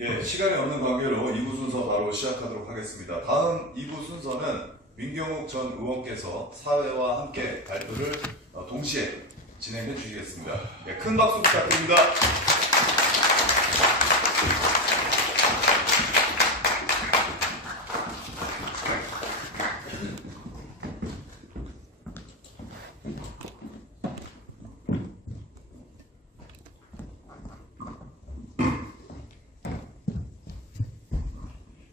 예, 시간이 없는 관계로 2부 순서 바로 시작하도록 하겠습니다. 다음 2부 순서는 민경욱 전 의원께서 사회와 함께 발표를 동시에 진행해 주시겠습니다. 예, 큰 박수 부탁드립니다.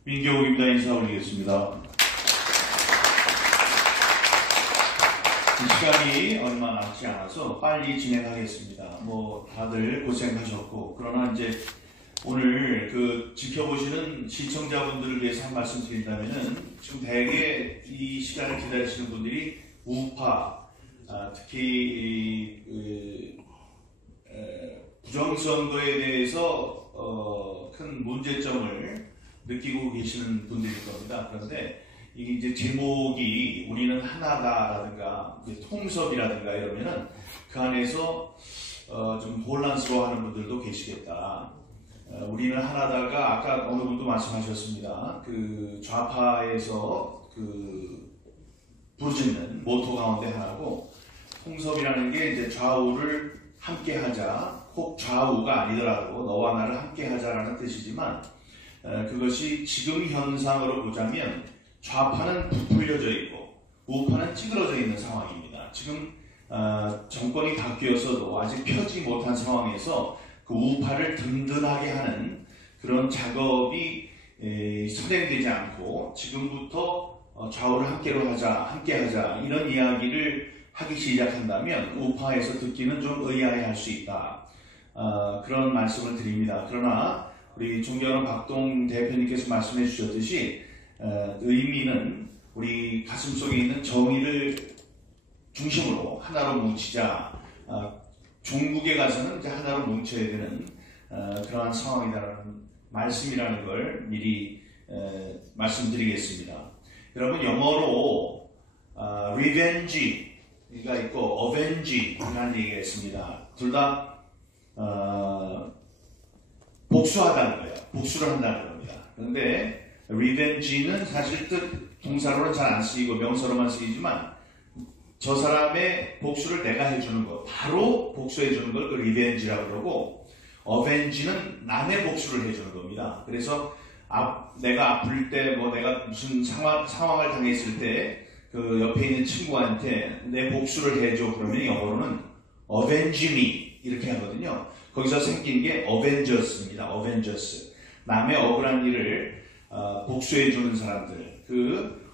민경욱입니다. 인사 올리겠습니다. 시간이 얼마 남지 않아서 빨리 진행하겠습니다. 다들 고생하셨고, 그러나 이제 오늘 지켜보시는 시청자분들을 위해서 한 말씀 드린다면은, 지금 대개 이 시간을 기다리시는 분들이 우파, 특히 부정선거에 대해서 큰 문제점을 느끼고 계시는 분들일 겁니다. 그런데 이게 이제 제목이 우리는 하나다라든가 통섭이라든가 이러면은 그 안에서 좀 혼란스러워하는 분들도 계시겠다. 우리는 하나다가 아까 어느 분도 말씀하셨습니다. 그 좌파에서 부르짖는 모토 가운데 하나고, 통섭이라는 게 이제 좌우를 함께하자, 혹 좌우가 아니더라도 너와 나를 함께하자라는 뜻이지만, 그것이 지금 현상으로 보자면 좌파는 부풀려져 있고 우파는 찌그러져 있는 상황입니다. 지금 정권이 바뀌어서도 아직 펴지 못한 상황에서 그 우파를 든든하게 하는 그런 작업이 선행되지 않고, 지금부터 좌우를 함께하자 이런 이야기를 하기 시작한다면 우파에서 듣기는 좀 의아해할 수 있다. 그런 말씀을 드립니다. 그러나 우리 존경하는 박동 대표님께서 말씀해 주셨듯이 의미는 우리 가슴속에 있는 정의를 중심으로 하나로 뭉치자, 종국에 가서는 이제 하나로 뭉쳐야 되는 그러한 상황이라는 말씀이라는 걸 미리 말씀드리겠습니다. 여러분, 영어로 revenge가 있고 avenge라는 얘기가 있습니다. 둘 다 복수하다는 거예요. 복수를 한다는 겁니다. 그런데 revenge는 사실 동사로는 잘 안 쓰이고 명사로만 쓰이지만, 저 사람의 복수를 내가 해주는 것, 바로 복수해주는 걸 그 revenge라고 그러고, avenge는 남의 복수를 해주는 겁니다. 그래서 내가 아플 때, 내가 무슨 상황을 당했을 때 그 옆에 있는 친구한테 내 복수를 해줘 그러면 영어로는 avenge me 이렇게 하거든요. 거기서 생긴 게 어벤져스입니다. 어벤져스. 남의 억울한 일을 복수해주는 사람들.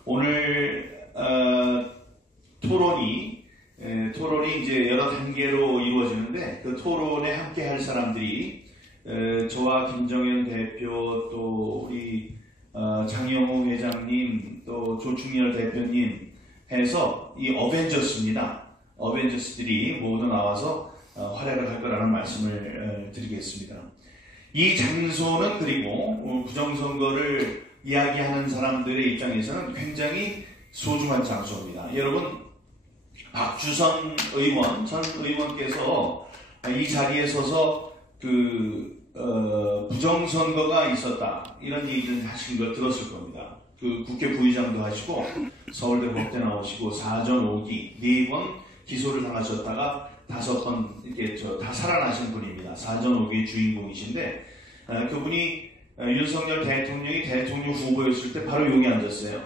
오늘 토론이 이제 여러 단계로 이루어지는데, 그 토론에 함께 할 사람들이 저와 김정현 대표, 또 우리 장영호 회장님, 또 조충렬 대표님 해서 이 어벤져스입니다. 어벤져스들이 모두 나와서 활약을 할 거라는 말씀을 드리겠습니다. 이 장소는, 그리고 부정선거를 이야기하는 사람들의 입장에서는 굉장히 소중한 장소입니다. 여러분, 박주선 의원, 전 의원께서 이 자리에 서서 부정선거가 있었다 이런 얘기를 하신 걸 들었을 겁니다. 국회 부의장도 하시고 서울대 법대 나오시고 사전 5기 4번 기소를 당하셨다가 5번 이렇게 다 살아나신 분입니다. 사전 5기의 주인공이신데, 그분이 윤석열 대통령이 대통령 후보였을 때 바로 여기 앉았어요.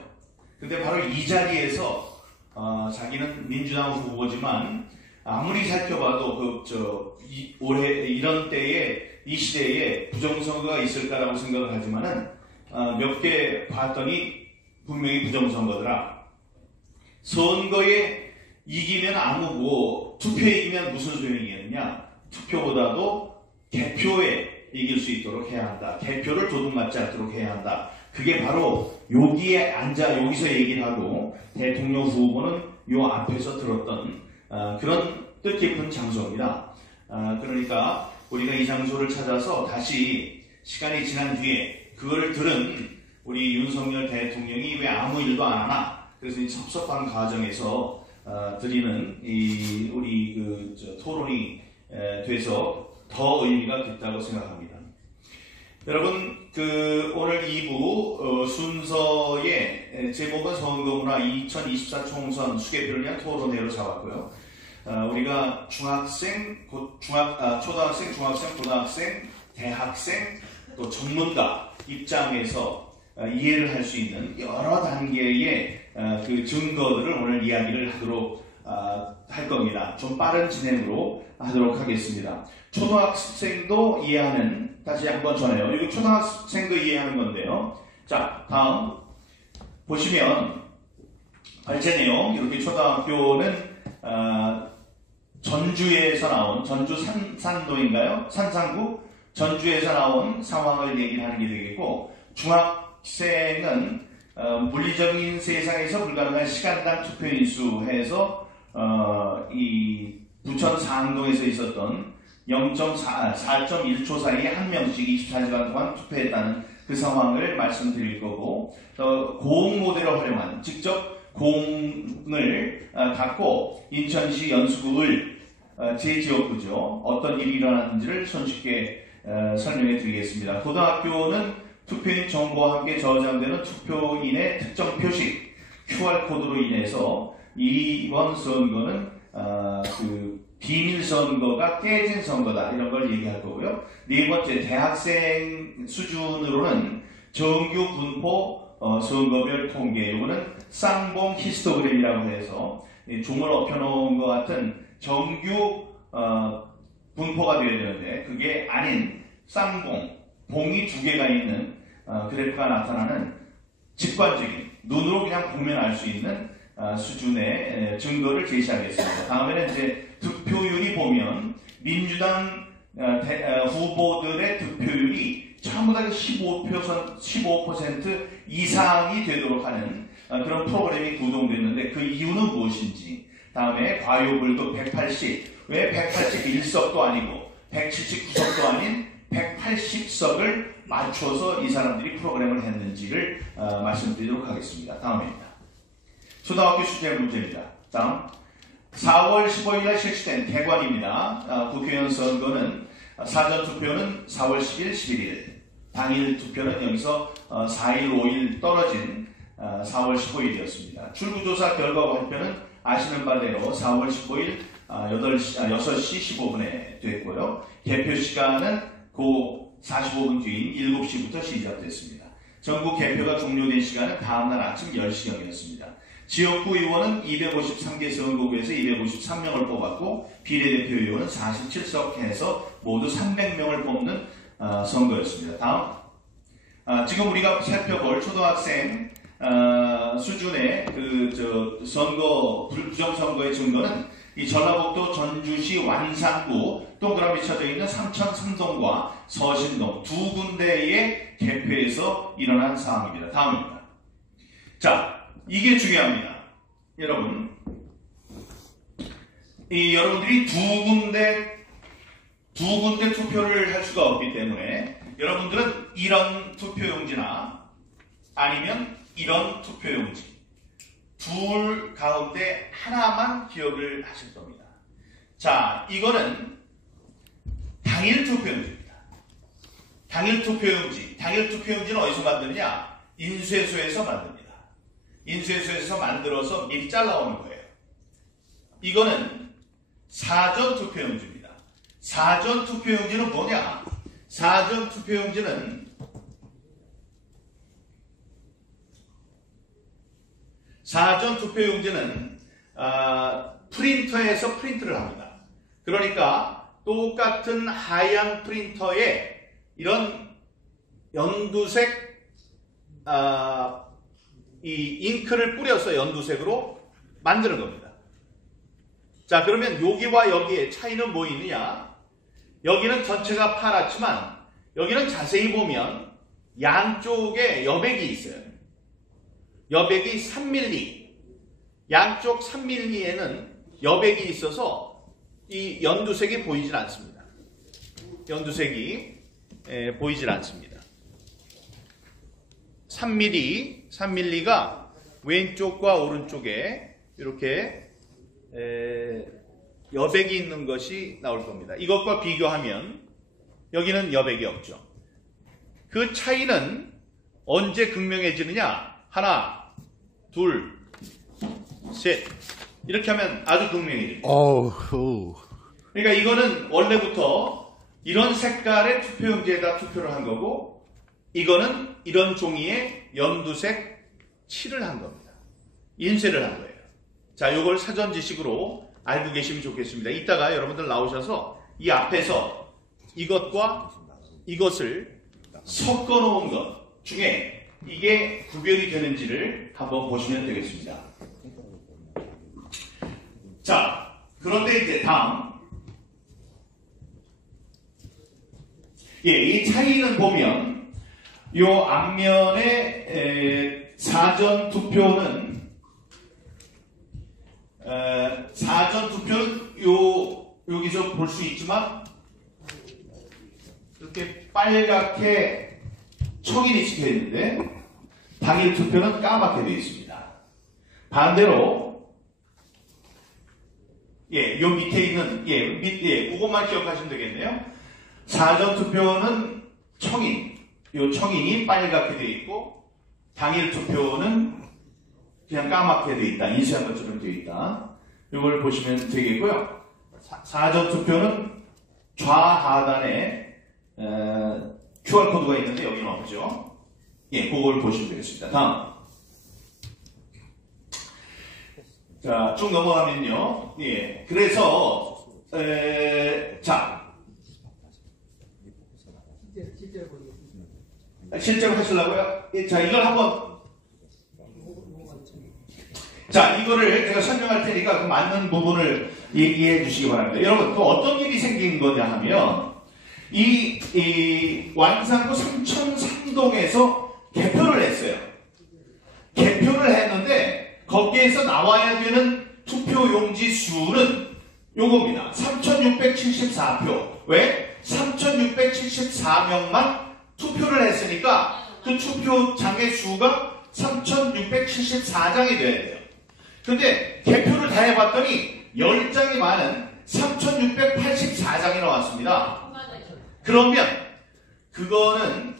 근데 바로 이 자리에서 자기는 민주당 후보지만 아무리 살펴봐도 올해 이런 때에, 이 시대에 부정선거가 있을까라고 생각을 하지만은 몇 개 봤더니 분명히 부정선거더라. 선거에 이기면 투표에 이기면 무슨 소용이겠느냐? 투표보다도 개표에 이길 수 있도록 해야 한다. 개표를 도둑맞지 않도록 해야 한다. 그게 바로 여기에 여기서 얘기를 하고, 대통령 후보는 요 앞에서 들었던 그런 뜻깊은 장소입니다. 그러니까 우리가 이 장소를 찾아서 다시 시간이 지난 뒤에 그걸 들은 우리 윤석열 대통령이 왜 아무 일도 안 하나? 그래서 이 섭섭한 과정에서 드리는 우리 토론이 돼서 더 의미가 깊다고 생각합니다. 여러분, 오늘 2부 순서의 제목은 선거문화 2024 총선 수개표를 위한 토론회로 잡았고요. 우리가 초등학생, 고등학생, 대학생, 또 전문가 입장에서 이해를 할 수 있는 여러 단계의 그 증거들을 오늘 이야기를 하도록 할 겁니다. 좀 빠른 진행으로 하도록 하겠습니다. 초등학생도 이해하는, 다시 한번 전해요. 이거 초등학생도 이해하는 건데요. 자, 다음 보시면 발제 내용, 이렇게 초등학교는 전주에서 나온, 전주 산산도인가요? 산상구? 전주에서 나온 상황을 얘기를 하는 게 되겠고, 중학생은 물리적인 세상에서 불가능한 시간당 투표인수 해서 이 부천 상동에서 있었던 4.1초 사이에 한 명씩 24시간 동안 투표했다는 그 상황을 말씀드릴 거고, 고흥 모델을 활용한, 직접 고흥을 갖고 인천시 연수구을 제 지역구죠. 어떤 일이 일어났는지를 손쉽게 설명해 드리겠습니다. 고등학교는 투표인 정보와 함께 저장되는 투표인의 특정 표식, QR코드로 인해서 이번 선거는 비밀 선거가 깨진 선거다, 이런 걸 얘기할 거고요. 네 번째, 대학생 수준으로는 정규 분포 선거별 통계, 이거는 쌍봉 히스토그램이라고 해서 종을 엎혀놓은 것 같은 정규 분포가 되어야 되는데 그게 아닌 쌍봉, 봉이 두 개가 있는 그래프가 나타나는 직관적인, 눈으로 그냥 보면 알 수 있는 수준의 증거를 제시하겠습니다. 다음에는 이제 득표율이 보면 민주당 후보들의 득표율이 전부 다 15% 이상이 되도록 하는 그런 프로그램이 구동됐는데 그 이유는 무엇인지, 다음에 과요불급 180, 왜 181석도 아니고 179석도 아닌 180석을 맞춰서 이 사람들이 프로그램을 했는지를 말씀드리도록 하겠습니다. 다음입니다. 초등학교 수제 문제입니다. 다음 4월 15일에 실시된 개관입니다. 국회의원 선거는 사전투표는 4월 10일, 11일, 당일 투표는 여기서 4일, 5일 떨어진 4월 15일이었습니다. 출구조사 결과 발표는 아시는 바대로 4월 15일 6시 15분에 됐고요. 개표 시간은 그 45분 뒤인 7시부터 시작됐습니다. 전국 개표가 종료된 시간은 다음날 아침 10시경이었습니다. 지역구 의원은 253개 선거구에서 253명을 뽑았고 비례대표 의원은 47석 해서 모두 300명을 뽑는 선거였습니다. 다음, 지금 우리가 살펴볼 초등학생 수준의 선거, 부정선거의 증거는 이 전라북도 전주시 완산구 동그라미 쳐져 있는 삼천 삼동과 서신동 두 군데의 개표에서 일어난 상황입니다. 다음입니다. 자, 이게 중요합니다. 여러분, 여러분들이 두 군데 투표를 할 수가 없기 때문에 여러분들은 이런 투표용지나 아니면 이런 투표용지 둘 가운데 하나만 기억을 하실 겁니다. 자, 이거는 당일 투표용지입니다. 당일 투표용지는 어디서 만드느냐? 인쇄소에서 만듭니다. 인쇄소에서 만들어서 미리 잘라오는 거예요. 이거는 사전 투표용지입니다. 사전 투표용지는 뭐냐? 사전 투표용지는 프린터에서 프린트를 합니다. 그러니까 똑같은 하얀 프린터에 이런 연두색 이 잉크를 뿌려서 연두색으로 만드는 겁니다. 자, 그러면 여기와 여기의 차이는 뭐 있느냐? 여기는 전체가 파랗지만 여기는 자세히 보면 양쪽에 여백이 있어요. 여백이 3mm, 양쪽 3mm에는 여백이 있어서 이 연두색이 보이질 않습니다. 연두색이 보이질 않습니다. 3mm가 왼쪽과 오른쪽에 이렇게 여백이 있는 것이 나올 겁니다. 이것과 비교하면 여기는 여백이 없죠. 그 차이는 언제 극명해지느냐? 하나, 둘, 셋. 이렇게 하면 아주 극명해집니다. 그러니까 이거는 원래부터 이런 색깔의 투표용지에다 투표를 한 거고, 이거는 이런 종이에 연두색 칠을 한 겁니다. 인쇄를 한 거예요. 자, 요걸 사전 지식으로 알고 계시면 좋겠습니다. 이따가 여러분들 나오셔서 이 앞에서 이것과 이것을 섞어 놓은 것 중에 이게 구별이 되는지를 한번 보시면 되겠습니다. 자, 그런데 이제 다음. 예, 이 차이는 보면 요 앞면에 사전 투표는 여기서 볼 수 있지만 이렇게 빨갛게 촉인이 찍혀 있는데 당일 투표는 까맣게 되어 있습니다. 반대로 요 밑에 있는 그것만 기억하시면 되겠네요. 사전 투표는 청인, 요 청인이 빨갛게 되어 있고 당일 투표는 그냥 까맣게 되어 있다. 인쇄한 것처럼 되어 있다. 이걸 보시면 되겠고요. 사전 투표는 좌하단에 QR코드가 있는데 여기는 없죠. 예, 그걸 보시면 되겠습니다. 다음. 자, 쭉 넘어가면요. 예, 그래서, 자. 실제로 하시려고요? 예, 자, 이걸 한번. 자, 이거를 제가 설명할 테니까 그 맞는 부분을 얘기해 주시기 바랍니다. 여러분, 또 어떤 일이 생긴 거냐 하면, 이 완산구 삼천삼동에서 개표를 했어요. 개표를 했는데, 거기에서 나와야 되는 투표용지 수는 요겁니다. 3674표. 왜? 3674명만 투표를 했으니까 그 투표장의 수가 3674장이 돼야 돼요. 근데 개표를 다 해봤더니 10장이 많은 3684장이 나왔습니다. 그러면 그거는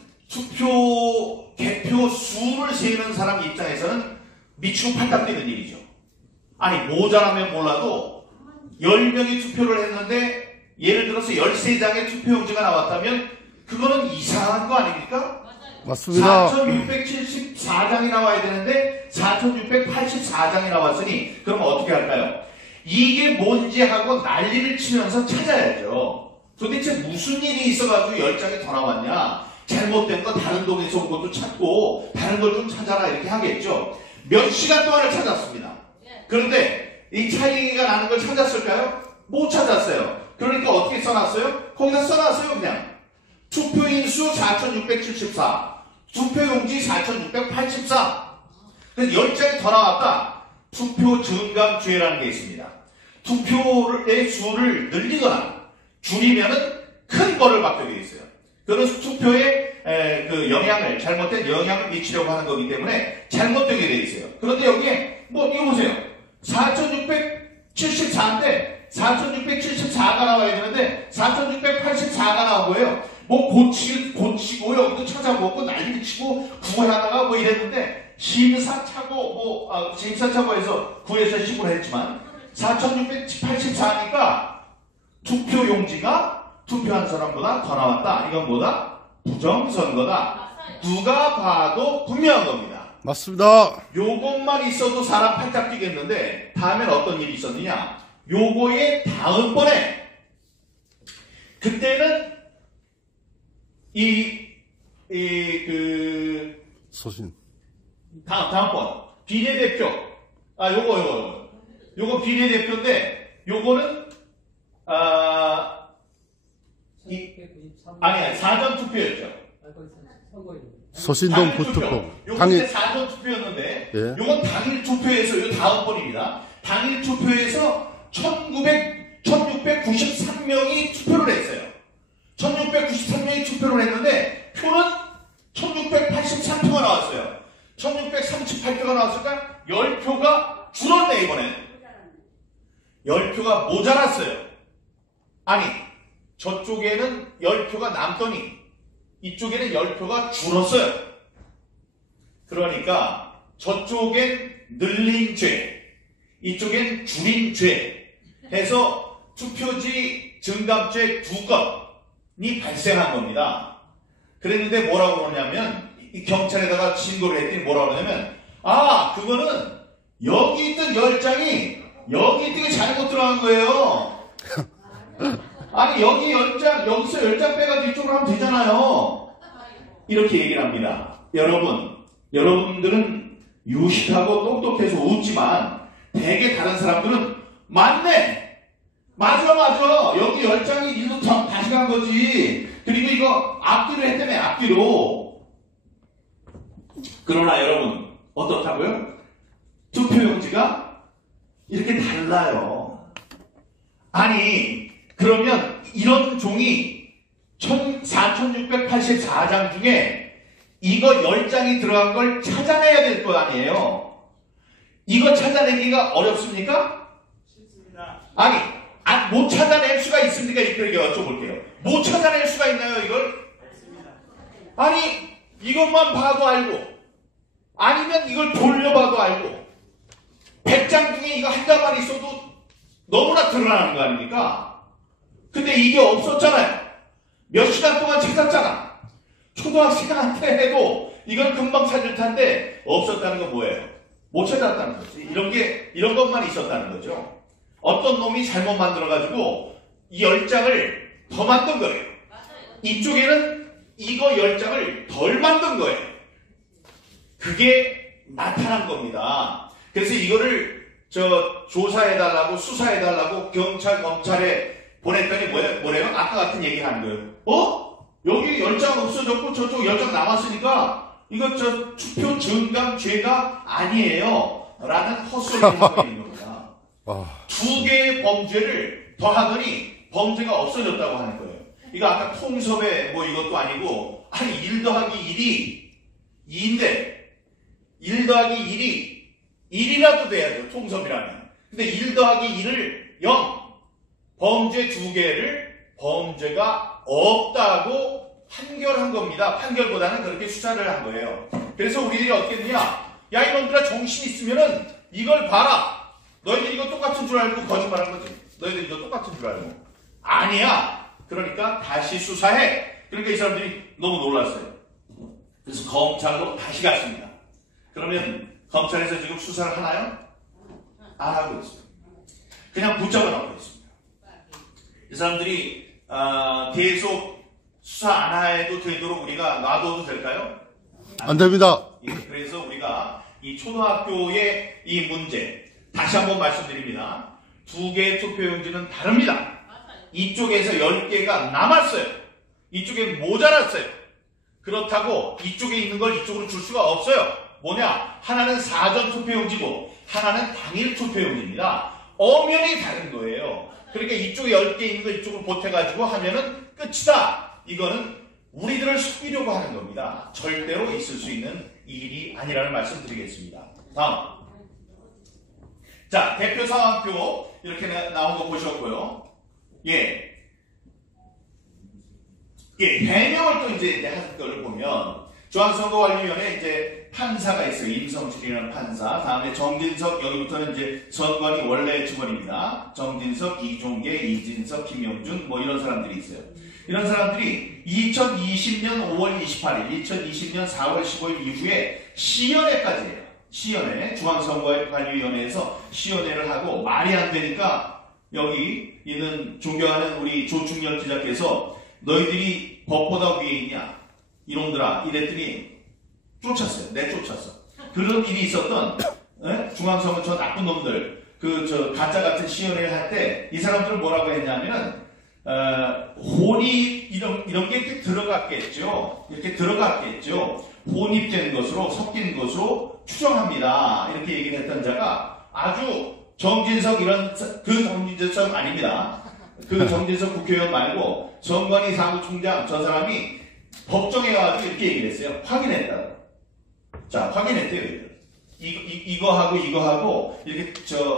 개표 수를 세는 사람 입장에서는 미치고 팔딱 뛰는 일이죠. 아니, 모자라면 몰라도 10명이 투표를 했는데 예를 들어서 13장의 투표용지가 나왔다면 그거는 이상한 거 아닙니까? 맞습니다. 4674장이 나와야 되는데 4684장이 나왔으니 그럼 어떻게 할까요? 이게 뭔지 하고 난리를 치면서 찾아야죠. 도대체 무슨 일이 있어가지고 10장이 더 나왔냐? 잘못된 거 다른 동에서 온 것도 찾고 다른 걸 좀 찾아라 이렇게 하겠죠. 몇 시간 동안을 찾았습니다. 그런데 이 차이가 나는 걸 찾았을까요? 못 찾았어요. 그러니까 어떻게 써놨어요? 거기다 써놨어요. 그냥 투표인 수 4674, 투표용지 4684. 그래서 10장이 더 나왔다. 투표 증감죄라는 게 있습니다. 투표의 수를 늘리거나 줄이면은 큰 벌을 받게 되어 있어요. 그런 투표에 잘못된 영향을 미치려고 하는 거기 때문에 잘못되게 되어 있어요. 그런데 여기에 이거 보세요. 4674인데 4674가 나와야 되는데 4684가 나온 거예요. 고치고 여기도 찾아보고 난리 치고 구하다가 이랬는데 심사착오해서 9에서 10으로 했지만 4684니까 투표용지가 투표한 사람보다 더 나왔다. 이건 뭐다? 부정선거다. 누가 봐도 분명한 겁니다. 맞습니다. 요것만 있어도 사람 팔짝 뛰겠는데 다음엔 어떤 일이 있었느냐? 요거의 다음번에 그때는 소신. 다음번 비례대표 요거 비례대표인데 요거는 사전투표였죠. 소신동 부투표. 요건 사전투표였는데 예. 요건 당일투표에서 요 다음번입니다. 당일투표에서 1693명이 투표를 했어요. 1693명이 투표를 했는데 표는 1683표가 나왔어요. 1638표가 나왔으니까 10표가 줄었네. 이번엔 10표가 모자랐어요. 아니, 저쪽에는 10표가 남더니 이쪽에는 10표가 줄었어요. 그러니까 저쪽엔 늘린 죄, 이쪽엔 줄인 죄 해서 투표지 증감죄 2건이 발생한 겁니다. 그랬는데 뭐라고 그러냐면 이 경찰에다가 신고를 했더니 뭐라고 그러냐면 그거는 여기 있던 10장이 여기 있던 게 잘못 들어간 거예요. 아니 여기 10장 여기서 10장 빼가지고 이쪽으로 하면 되잖아요. 이렇게 얘기를 합니다. 여러분들은 유식하고 똑똑해서 웃지만 대개 다른 사람들은 맞네, 맞아 여기 10장이 일로 다시 간 거지. 그리고 이거 앞뒤로 했다며, 앞뒤로. 그러나 여러분 어떻다고요? 투표용지가 이렇게 달라요. 아니 그러면 이런 종이 4684장 중에 이거 10장이 들어간 걸 찾아내야 될 거 아니에요. 이거 찾아내기가 어렵습니까? 쉽습니다. 아니 못 찾아낼 수가 있습니까? 이렇게 여쭤볼게요. 못 찾아낼 수가 있나요 이걸? 없습니다. 아니 이것만 봐도 알고, 아니면 이걸 돌려봐도 알고, 100장 중에 이거 한 장만 있어도 너무나 드러나는 거 아닙니까? 근데 이게 없었잖아요. 몇 시간 동안 찾았잖아. 초등학생한테 해도 이건 금방 찾을 텐데 없었다는 건 뭐예요? 못 찾았다는 거지. 이런 것만 있었다는 거죠. 어떤 놈이 잘못 만들어가지고 이 10장을 더 만든 거예요. 이쪽에는 이거 10장을 덜 만든 거예요. 그게 나타난 겁니다. 그래서 이거를 조사해달라고, 수사해달라고 경찰, 검찰에 보냈더니 뭐래요? 아까 같은 얘기 하는 거예요. 여기 10장 없어졌고 저쪽 10장 남았으니까 이거 투표 증감죄가 아니에요 라는 헛소리를 하고 있는 겁니다. 2개의 범죄를 더하더니 범죄가 없어졌다고 하는 거예요. 이거 아까 통섭의 이것도 아니고, 아니 1 더하기 1이 2인데 1 더하기 1이 1이라도 돼야죠, 통섭이라면. 근데 1 더하기 1을 0, 범죄 2개를 범죄가 없다고 판결한 겁니다. 판결보다는 그렇게 수사를 한 거예요. 그래서 우리들이 어떻게 했느냐, 야 이놈들아 정신 있으면은 이걸 봐라. 너희들 이거 똑같은 줄 알고 거짓말한 거지. 너희들 이거 똑같은 줄 알고. 아니야. 그러니까 다시 수사해. 그러니까 이 사람들이 너무 놀랐어요. 그래서 검찰로 다시 갔습니다. 그러면 검찰에서 지금 수사를 하나요? 안 하고 있어요. 그냥 붙잡아 놓고 있습니다. 이 사람들이 계속 수사 안 해도 되도록 우리가 놔둬도 될까요? 안 됩니다. 그래서 우리가 이 초등학교의 이 문제 다시 한번 말씀드립니다. 2개의 투표용지는 다릅니다. 이쪽에서 10개가 남았어요. 이쪽에 모자랐어요. 그렇다고 이쪽에 있는 걸 이쪽으로 줄 수가 없어요. 뭐냐? 하나는 사전 투표용지고 하나는 당일 투표용지입니다. 엄연히 다른 거예요. 그러니까 이쪽에 10개 있는 거 이쪽으로 보태가지고 하면은 끝이다. 이거는 우리들을 속이려고 하는 겁니다. 절대로 있을 수 있는 일이 아니라는 말씀 드리겠습니다. 다음. 자, 대표 상황표 이렇게 나온 거 보셨고요. 해명을 또 이제 한 거를 보면 중앙선거관리위원회 이제 판사가 있어요. 임성실이라는 판사. 다음에 정진석, 여기부터는 이제 선관위 원래 직원입니다. 정진석, 이종계, 이진석, 김영준 이런 사람들이 있어요. 이런 사람들이 2020년 5월 28일, 2020년 4월 15일 이후에 시연회까지 해요. 시연회, 중앙선거관리위원회에서 시연회를 하고 말이 안 되니까 여기 있는 존경하는 우리 조충렬 기자께서 너희들이 법보다 위에 있냐? 이놈들아. 이랬더니 쫓았어요. 내쫓았어. 그런 일이 있었던 중앙선거 저 나쁜 놈들, 가짜 같은 시연회를 할 때 이 사람들은 뭐라고 했냐면은 혼이 이런 게 이렇게 들어갔겠죠. 혼입된 것으로 섞인 것으로 추정합니다. 이렇게 얘기를 했던 자가 아주 정진석 정진석 아닙니다. 정진석 국회의원 말고 선관위 사무총장 저 사람이 법정에 가서 이렇게 얘기를 했어요. 확인했다고. 자, 확인했대요. 이거하고 이렇게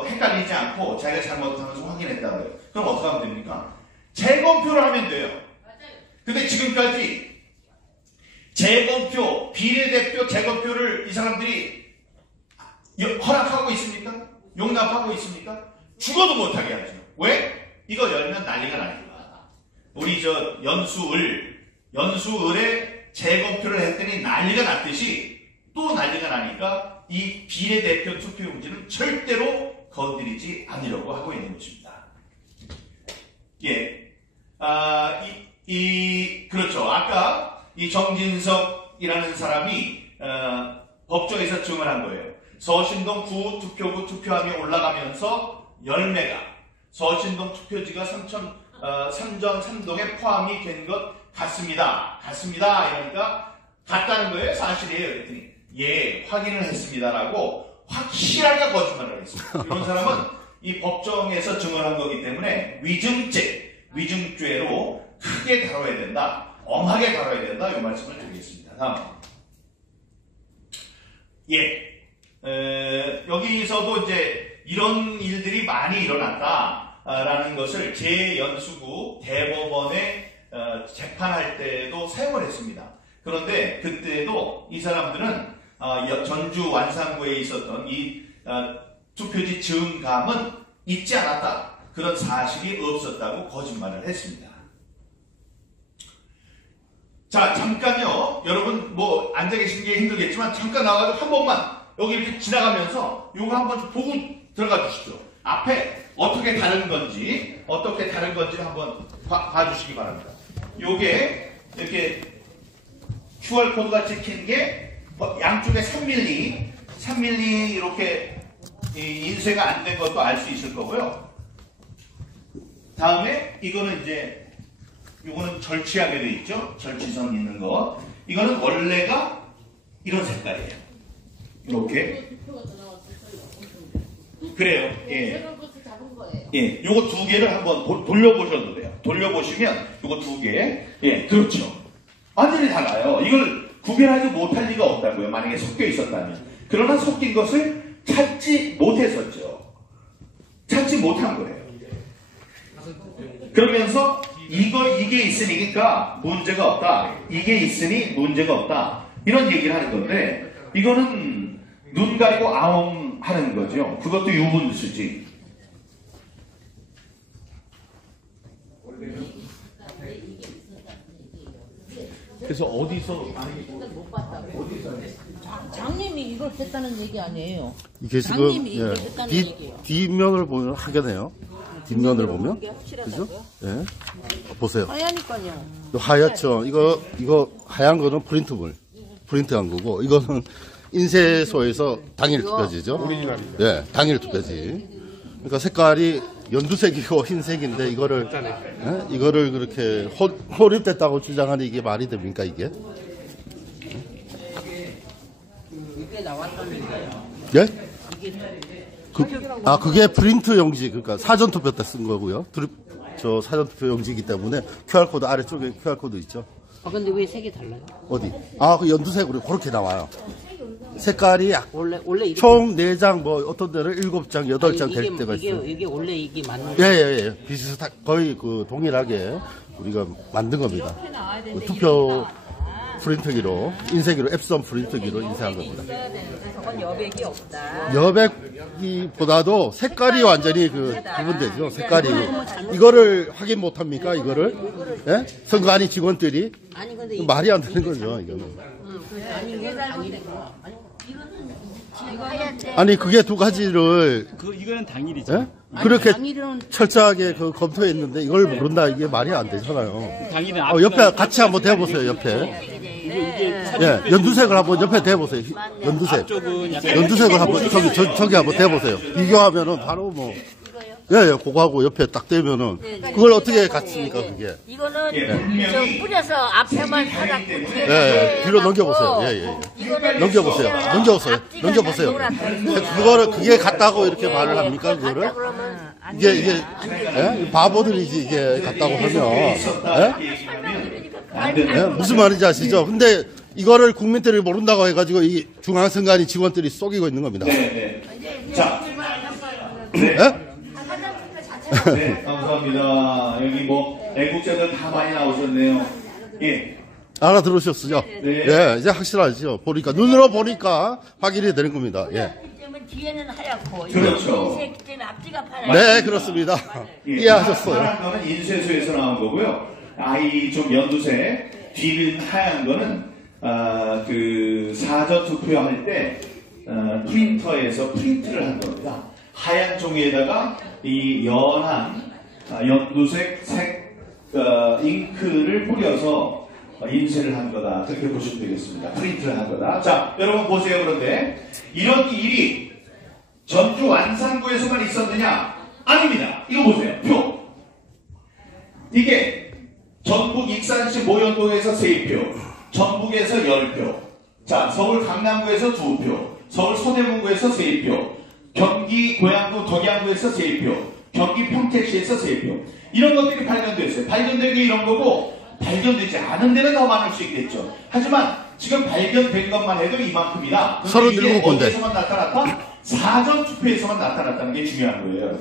헷갈리지 않고 자기가 잘못하면서 확인했다고요. 그럼 어떻게 하면 됩니까? 재검표를 하면 돼요. 근데 지금까지 재검표, 비례대표 재검표를 이 사람들이 허락하고 있습니까? 용납하고 있습니까? 죽어도 못하게 하죠. 왜? 이거 열면 난리가 나니까. 우리 연수을에 재검표를 했더니 난리가 났듯이 또 난리가 나니까 이 비례대표 투표용지는 절대로 건드리지 않으려고 하고 있는 것입니다. 예. 그렇죠. 아까 이 정진석이라는 사람이, 법정에서 증언한 거예요. 서신동 구 투표구 투표함이 올라가면서 열매가 서신동 투표지가 삼전 3동에 포함이 된 것 같습니다. 이러니까 같다는 거예요? 사실이에요? 그랬더니 예, 확인을 했습니다라고 확실하게 거짓말을 했습니다. 이런 사람은 이 법정에서 증언한 거기 때문에 위증죄로 크게 다뤄야 된다. 엄하게 다뤄야 된다. 이 말씀을 드리겠습니다. 다음. 예. 여기서도 이제 이런 일들이 많이 일어났다라는 것을 제 연수구 대법원에 재판할 때도 사용을 했습니다. 그런데 그때도 이 사람들은 전주 완산구에 있었던 이 투표지 증감은 있지 않았다. 그런 사실이 없었다고 거짓말을 했습니다. 자, 잠깐요. 여러분 뭐 앉아 계신 게 힘들겠지만 잠깐 나와가지고 한 번만 여기 이렇게 지나가면서 요거 한번 보고 들어가 주십시오. 앞에 어떻게 다른 건지 한번 봐주시기 바랍니다. 요게 이렇게 QR코드가 찍힌 게 양쪽에 3mm 이렇게 인쇄가 안 된 것도 알 수 있을 거고요. 다음에 이거는 요거는 절취하게 돼 있죠. 절취선 있는 거. 이거는 원래가 이런 색깔이에요. 이렇게. 그래요. 예. 예. 요거 두 개를 한번 돌려보셔도 돼요. 돌려보시면 요거 두 개. 예. 그렇죠. 완전히 달라요. 이걸 구별하지 못할 리가 없다고요. 만약에 섞여 있었다면. 그러나 섞인 것을 찾지 못했었죠. 찾지 못한 거예요. 그러면서 이게 있으니까 문제가 없다. 이게 있으니 문제가 없다. 이런 얘기를 하는 건데 이거는 눈 가리고 아웅 하는 거죠. 그것도 유분수지. 그래서 어디서 장님이 이걸 했다는 얘기 아니에요. 이게 지금 장님이 이걸 했다는 얘기예요. 뒷면을 보면 하게네요. 뒷면을 보면 그죠? 예. 보세요. 하얘니까요. 하얗죠. 이거 하얀 거는 프린트한 거고 이거는 인쇄소에서 당일 투표지죠. 예, 당일 투표지. 그러니까 색깔이 연두색이고 흰색인데 이거를 그렇게 호립됐다고 주장하는 이게 말이 됩니까 이게? 이게 나왔다니까요. 예? 그게 프린트 용지, 그러니까 사전 투표 때 쓴 거고요. 저 사전 투표 용지이기 때문에 QR코드 아래쪽에 QR코드 있죠. 근데 왜 색이 달라요? 어디? 그 연두색으로 그렇게 나와요. 색깔이 원래 이렇게 총 4장, 뭐 어떤 데는 7장, 8장 될 때가 있어요. 이게 원래 이게 맞는 거예요? 예. 비슷한, 거의 동일하게 우리가 만든 겁니다. 투표 프린트기로, 인쇄기로, 앱선 프린트기로 인쇄한 겁니다. 저건 여백이 없다. 여백기보다도 색깔이 완전히 구분되죠. 색깔이. 이거를 확인 못 합니까? 이거를? 예? 선관위 직원들이? 아니 근데 말이 안 되는 거죠, 이거는. 아니 이게 당일에 아니, 그게 두 가지를. 이거는 당일이죠. 예? 그렇게 당일은 철저하게 검토했는데 이걸 모른다, 이게 말이 안 되잖아요. 당일은 옆에 같이 한번 대보세요, 옆에. 예, 연두색을 한번 옆에 대보세요. 연두색. 쪽은 약간 연두색을 한번, 저기 한번 대보세요. 비교하면은 바로 뭐. 예, 그거하고 옆에 딱 대면은. 그걸 어떻게 같습니까, 그게. 이거는 분명히 저 뿌려서 앞에만 살았고 예, 뒤로 넘겨보세요. 예. 넘겨보세요. 넘겨보세요. 그게 같다고 이렇게 말을 합니까, 그거를? 이게, 예? 바보들이지, 이게 같다고 하면. 예? 무슨 말인지 아시죠? 근데 이거를 국민들이 모른다고 해가지고 이 중앙선관위 직원들이 속이고 있는 겁니다. 네. 자. 예? 네, 감사합니다. 여기 뭐 애국자들 다 많이 나오셨네요. 예. 알아들으셨죠? 네. 예, 이제 확실하죠. 보니까 눈으로 보니까 확인이 되는 겁니다. 예. 때문에 뒤에는 하얗고 그렇죠. 흰색 때문에 앞뒤가 파랗고. 네, 그렇습니다. 예, 이해하셨어요. 파란 거는 인쇄소에서 나온 거고요. 아이 좀 연두색, 뒤는 하얀 거는 그 사전 투표할 때 프린터에서 프린트를 한 겁니다. 하얀 종이에다가 이 연한 연두색 잉크를 뿌려서 인쇄를 한 거다. 그렇게 보시면 되겠습니다. 프린트를 한 거다. 자, 여러분 보세요. 그런데 이런 일이 전주 완산구에서만 있었느냐? 아닙니다. 이거 보세요. 표. 이게 전북 익산시 모현동에서 3표, 전북에서 10표, 자, 서울 강남구에서 2표, 서울 서대문구에서 3표, 경기 고양구 덕양구에서 3표, 경기 평택시에서 3표. 이런 것들이 발견됐어요. 발견된 게 이런 거고, 발견되지 않은 데는 더 많을 수 있겠죠. 하지만 지금 발견된 것만 해도 이만큼이다. 37군데. 어디서만 나타났다? 사전 투표에서만 나타났다는 게 중요한 거예요.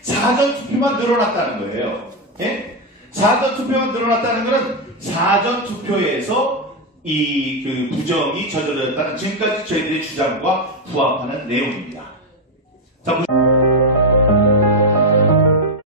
사전 투표만 늘어났다는 거예요. 예? 사전 투표만 늘어났다는 것은 사전 투표에서 이 그 부정이 저질렀다는 지금까지 저희들의 주장과 부합하는 내용입니다. 자,